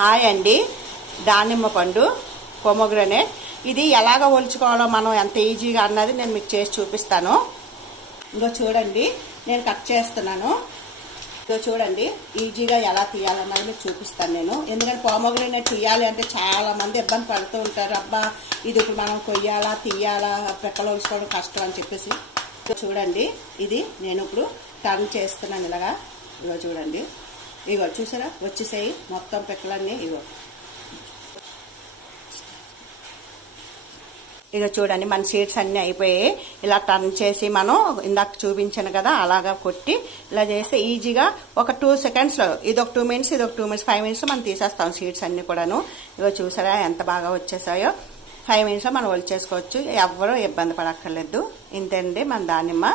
Hi అండి. దానిమ్మ పండు పొమోగ్రనేట్ ఇది ఎలాగ ఒలుచుకోవాలో మనం ఎంత ఈజీగా అన్నది నేను మీకు చేసి చూపిస్తాను. ఇంకో చూడండి, నేను కట్ చేస్తున్నాను. ఇంకో చూడండి, ఈజీగా ఎలా తీయాలన్నది మీకు చూపిస్తాను నేను. ఎందుకంటే పొమోగ్రనేట్ తీయాలి అంటే చాలా మంది ఇబ్బంది పడుతూ ఉంటారు. అబ్బా ఇది ఇప్పుడు మనం కొయ్యాలా తీయాలా పెక్కలు ఒలుచుకోవడం కష్టం అని చెప్పేసి. చూడండి, ఇది నేను ఇప్పుడు టర్న్ చేస్తున్నాను ఇలాగా. ఇగో చూడండి, ఇగో చూసారా వచ్చేసాయి మొత్తం పెక్కలన్నీ. ఇగో చూడండి, మన సీడ్స్ అన్నీ అయిపోయాయి. ఇలా టర్న్ చేసి మనం ఇందాక చూపించాను కదా అలాగా కొట్టి ఇలా చేస్తే ఈజీగా ఒక 2 సెకండ్స్లో, ఇది ఒక 2 మినిట్స్, ఇది ఒక 2 మినిట్స్, 5 మినిట్స్లో మనం తీసేస్తాం సీడ్స్ అన్నీ కూడాను. ఇగో చూసారా ఎంత బాగా వచ్చేసాయో. 5 మినిట్స్లో మనం ఒలిచేసుకోవచ్చు. ఎవ్వరూ ఇబ్బంది పడక్కర్లేదు. ఇంతేండి మన దానిమ్మ.